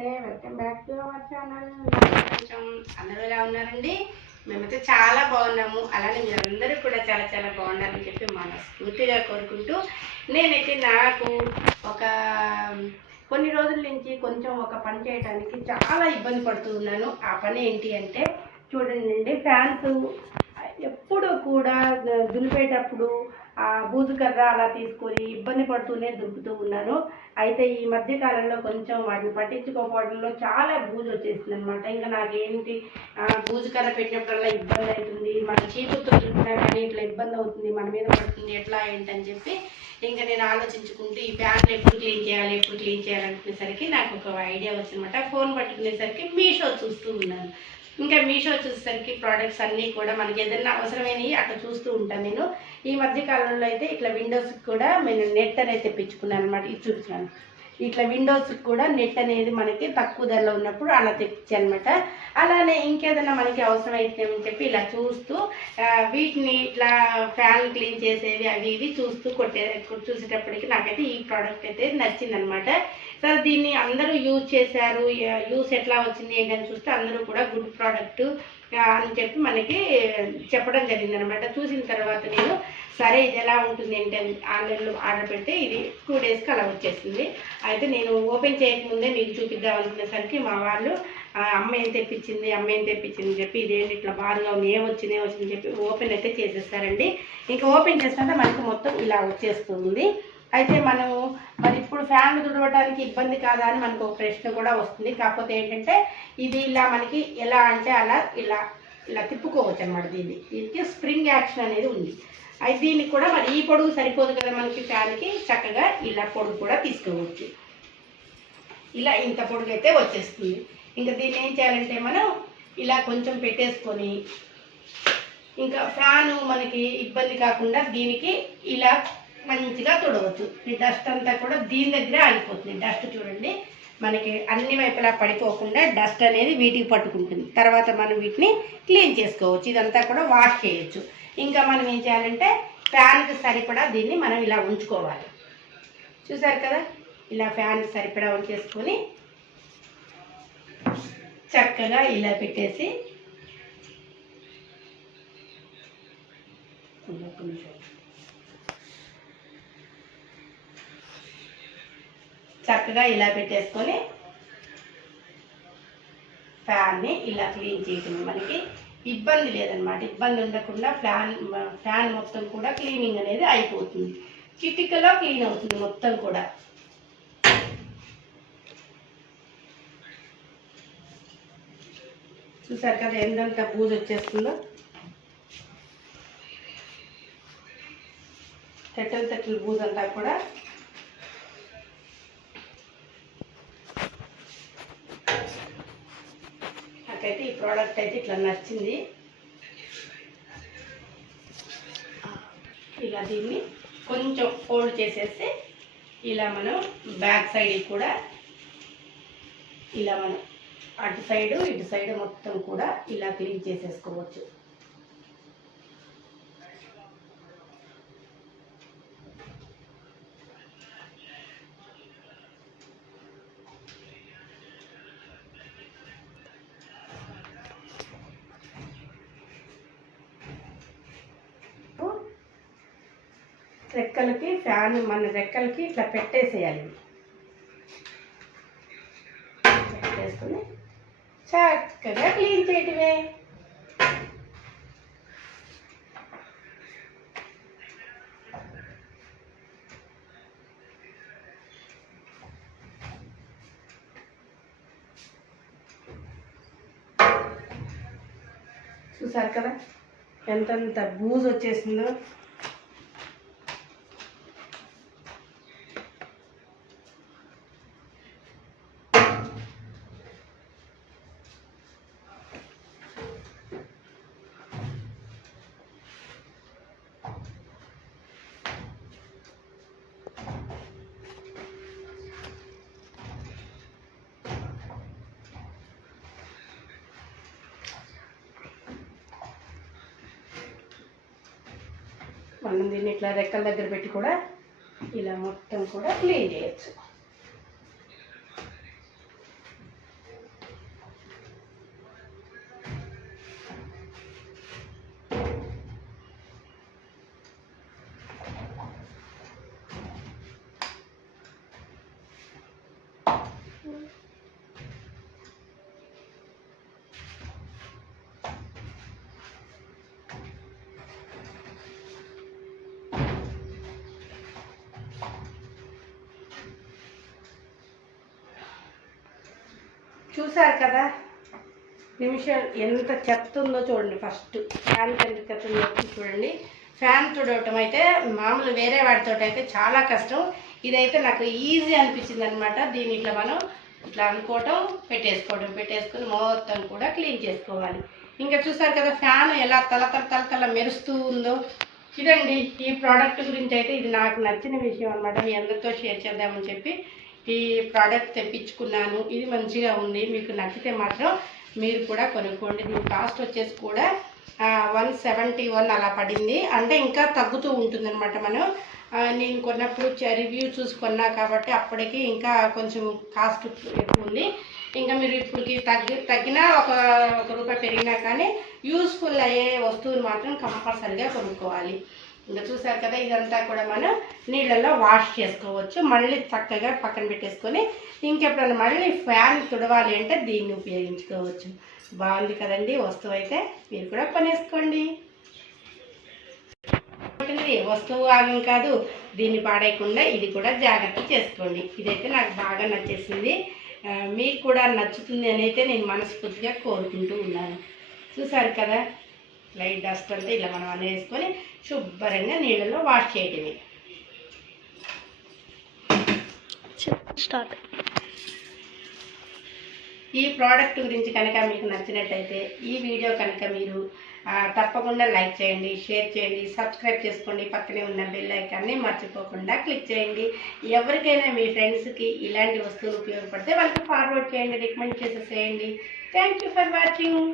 నమస్తే, welcome back to our channel. కొంచెం అందరూ ఎలా ఉన్నారండి? మేమైతే చాలా బాగున్నాము. అలానే మీరందరూ కూడా చాలా చాలా బాగున్నారని చెప్పి మనస్ఫూర్తిగా కోరుకుంటూ, నేనైతే నాకు ఒక కొన్ని రోజుల నుంచి కొంచెం ఒక పని చేయడానికి చాలా ఇబ్బంది పడుతూ ఉన్నాను. ఆ పని ఏంటి అంటే చూడండి, ఫ్యాన్స్ ఎప్పుడు కూడా దులిపేటప్పుడు బూజుకర్ర అలా తీసుకొని ఇబ్బంది పడుతూనే దులుపుతూ ఉన్నాను. అయితే ఈ మధ్య కాలంలో కొంచెం వాటిని పట్టించుకోవడంలో చాలా బూజు వచ్చేసింది అనమాట. ఇంకా నాకేంటి బూజుకర్ర పెట్టినప్పుడల్లా ఇబ్బంది అవుతుంది, మన చీపుతో దులిపినా కానీ ఇట్లా ఇబ్బంది అవుతుంది, మన మీద పడుతుంది, ఎట్లా ఏంటని చెప్పి ఇంకా నేను ఆలోచించుకుంటూ ఈ ప్యాన్లు ఎప్పుడు క్లీన్ చేయాలనుకునేసరికి నాకు ఒక ఐడియా వచ్చిందన్నమాట. ఫోన్ పట్టుకునేసరికి మీషో చూస్తూ ఉన్నాను. ఇంకా మీషో చూసేసరికి ప్రోడక్ట్స్ అన్నీ కూడా మనకి ఏదైనా అవసరమైనవి అట్లా చూస్తూ ఉంటాను నేను. ఈ మధ్య కాలంలో అయితే ఇట్లా విండోస్కి కూడా నేను నెట్ అనేది తెప్పించుకున్నాను అనమాట. ఇది చూపించాను, ఇట్లా విండోస్కి కూడా నెట్ అనేది మనకి తక్కువ ధరలో ఉన్నప్పుడు అలా తెప్పించాను అనమాట. అలానే ఇంకేదైనా మనకి అవసరమైతే అని చెప్పి ఇలా చూస్తూ వీటిని ఇట్లా ఫ్యాన్ క్లీన్ చేసేవి అవి ఇవి చూసేటప్పటికి నాకైతే ఈ ప్రోడక్ట్ అయితే నచ్చిందనమాట. సార్ దీన్ని అందరూ యూజ్ చేశారు, యూస్ ఎట్లా వచ్చింది ఏంటని చూస్తే అందరూ కూడా గుడ్ ప్రోడక్ట్ అని చెప్పి మనకి చెప్పడం జరిగిందనమాట. చూసిన తర్వాత నేను సరే ఇది ఎలా ఉంటుంది ఏంటని ఆన్లైన్లో ఆర్డర్ పెడితే ఇది 2 డేస్కి అలా వచ్చేసింది. అయితే నేను ఓపెన్ చేయకముందే మీకు చూపిద్దాం అనుకునేసరికి మా వాళ్ళు అమ్మ ఏం తెప్పించింది చెప్పి ఇదేంటి ఇట్లా బారుగా ఉంది, ఏమొచ్చింది చెప్పి ఓపెన్ అయితే చేసేస్తారండి. ఇంకా ఓపెన్ చేస్తుంటే మనకి మొత్తం ఇలా వచ్చేస్తుంది. అయితే మనము మరి ఇప్పుడు ఫ్యాన్లు తుడవడానికి ఇబ్బంది కాదా అని మనకు ఒక ప్రశ్న కూడా వస్తుంది. కాకపోతే ఏంటంటే ఇది ఇలా మనకి ఎలా అంటే అలా ఇలా తిప్పుకోవచ్చు అనమాట. దీనికి స్ప్రింగ్ యాక్షన్ అనేది ఉంది. అయితే దీనికి కూడా మరి ఈ పొడుగు సరిపోదు కదా మనకి ఫ్యాన్కి, చక్కగా ఇలా పొడుగు కూడా తీసుకోవచ్చు. ఇలా ఇంత పొడుగు అయితే వచ్చేస్తుంది. ఇంకా దీన్ని ఏం చేయాలంటే మనం ఇలా కొంచెం పెట్టేసుకొని ఇంకా ఫ్యాను మనకి ఇబ్బంది కాకుండా దీనికి ఇలా మంచిగా తుడవచ్చు. ఈ డస్ట్ అంతా కూడా దీని దగ్గరే ఆగిపోతుంది. డస్ట్ చూడండి మనకి అన్ని వైపులా పడిపోకుండా డస్ట్ అనేది వీటికి పట్టుకుంటుంది. తర్వాత మనం వీటిని క్లీన్ చేసుకోవచ్చు, ఇదంతా కూడా వాష్ చేయొచ్చు. ఇంకా మనం ఏం చేయాలంటే ఫ్యాన్కి సరిపడా దీన్ని మనం ఇలా ఉంచుకోవాలి. చూసారు కదా, ఇలా ఫ్యాన్కి సరిపడా ఉంచేసుకొని చక్కగా ఇలా పెట్టేసి చక్కగా ఇలా పెట్టేసుకొని ఫ్యాన్ని ఇలా క్లీన్ చేయటం మనకి ఇబ్బంది లేదనమాట. ఇబ్బంది ఉండకుండా ఫ్యాన్ మొత్తం కూడా క్లీనింగ్ అనేది అయిపోతుంది. చిటికలో క్లీన్ అవుతుంది మొత్తం కూడా. చూసారు కదా ఎంతంత బూజు వచ్చేస్తుందో. తెట్టలు బూజు అంతా కూడా నాకైతే ఈ ప్రోడక్ట్ అయితే ఇట్లా నచ్చింది. ఇలా దీన్ని కొంచెం ఫోల్డ్ చేసేస్తే ఇలా మనం బ్యాక్ సైడ్ కూడా ఇలా మనం అటు సైడు ఇటు సైడ్ మొత్తం కూడా ఇలా క్లీన్ చేసేసుకోవచ్చు. రెక్కలకి ఫ్యాన్ మన రెక్కలకి ఇట్లా పెట్టేసేయాలి. పెట్టేసుకుని చక్కగా క్లీన్ చేయటమే. చూసారు కదా ఎంతంత బూజు వచ్చేసిందో. మనం దీన్ని ఇట్లా రెక్కల దగ్గర పెట్టి కూడా ఇలా మొత్తం కూడా క్లీన్ చేయొచ్చు. చూసారు కదా నిమిషం ఎంత చెత్త ఉందో చూడండి. ఫస్ట్ ఫ్యాన్ ఎంత చెత్త ఉందో చూడండి. ఫ్యాన్ తుడవటం అయితే మామూలు వేరే వాటితో అయితే చాలా కష్టం. ఇదైతే నాకు ఈజీ అనిపించింది అనమాట. దీన్ని ఇట్లా మనం ఇట్లా అనుకోవటం, పెట్టేసుకొని మొత్తం కూడా క్లీన్ చేసుకోవాలి. ఇంకా చూసారు కదా ఫ్యాన్ ఎలా తల మెరుస్తూ ఉందో. ఇదండి ఈ ప్రోడక్ట్ గురించి అయితే ఇది నాకు నచ్చిన విషయం అనమాట. మీ అందరితో షేర్ చేద్దామని చెప్పి ఈ ప్రోడక్ట్ తెప్పించుకున్నాను. ఇది మంచిగా ఉంది. మీకు నచ్చితే మాత్రం మీరు కూడా కొనుక్కోండి. దీని కాస్ట్ వచ్చేసి కూడా 171 అలా పడింది. అంటే ఇంకా తగ్గుతూ ఉంటుందన్నమాట. నేను కొన్నప్పుడు రివ్యూ చూసుకున్నా కాబట్టి అప్పటికి ఇంకా కొంచెం కాస్ట్ ఎక్కువ ఉంది. ఇంకా మీరు ఇప్పటికి తగ్గినా ఒక రూపాయి పెరిగినా కానీ యూస్ఫుల్ అయ్యే వస్తువులు మాత్రం కంపల్సరిగా కొనుక్కోవాలి. ఇంకా చూసారు కదా ఇదంతా కూడా మనం నీళ్ళల్లో వాష్ చేసుకోవచ్చు. మళ్ళీ చక్కగా పక్కన పెట్టేసుకొని ఇంకెప్పుడైనా మళ్ళీ ఫ్యాన్ తుడవాలి అంటే దీన్ని ఉపయోగించుకోవచ్చు. బాగుంది కదండి వస్తువు అయితే. మీరు కూడా కొనేసుకోండి. వస్తువు ఆగం కాదు, దీన్ని పాడేయకుండా ఇది కూడా జాగ్రత్త చేసుకోండి. ఇదైతే నాకు బాగా నచ్చేసింది. మీకు కూడా నచ్చుతుంది అని అయితే నేను మనస్ఫూర్తిగా కోరుకుంటూ ఉన్నాను. చూసారు కదా లైట్ డస్ట్ అంతా ఇలా మనం అనేసుకొని శుభ్రంగా నీళ్ళలో వాష్ చేయటమే. స్టార్ట్. ఈ ప్రోడక్ట్ గురించి కనుక మీకు నచ్చినట్టయితే ఈ వీడియో కనుక మీరు తప్పకుండా లైక్ చేయండి, షేర్ చేయండి, సబ్స్క్రైబ్ చేసుకోండి. పక్కనే ఉన్న బెల్ ఐకాన్ని మర్చిపోకుండా క్లిక్ చేయండి. ఎవరికైనా మీ ఫ్రెండ్స్కి ఇలాంటి వస్తువులు ఉపయోగపడితే వాళ్ళకి ఫార్వర్డ్ చేయండి, రికమెండ్ చేసేసేయండి. Thank you for watching.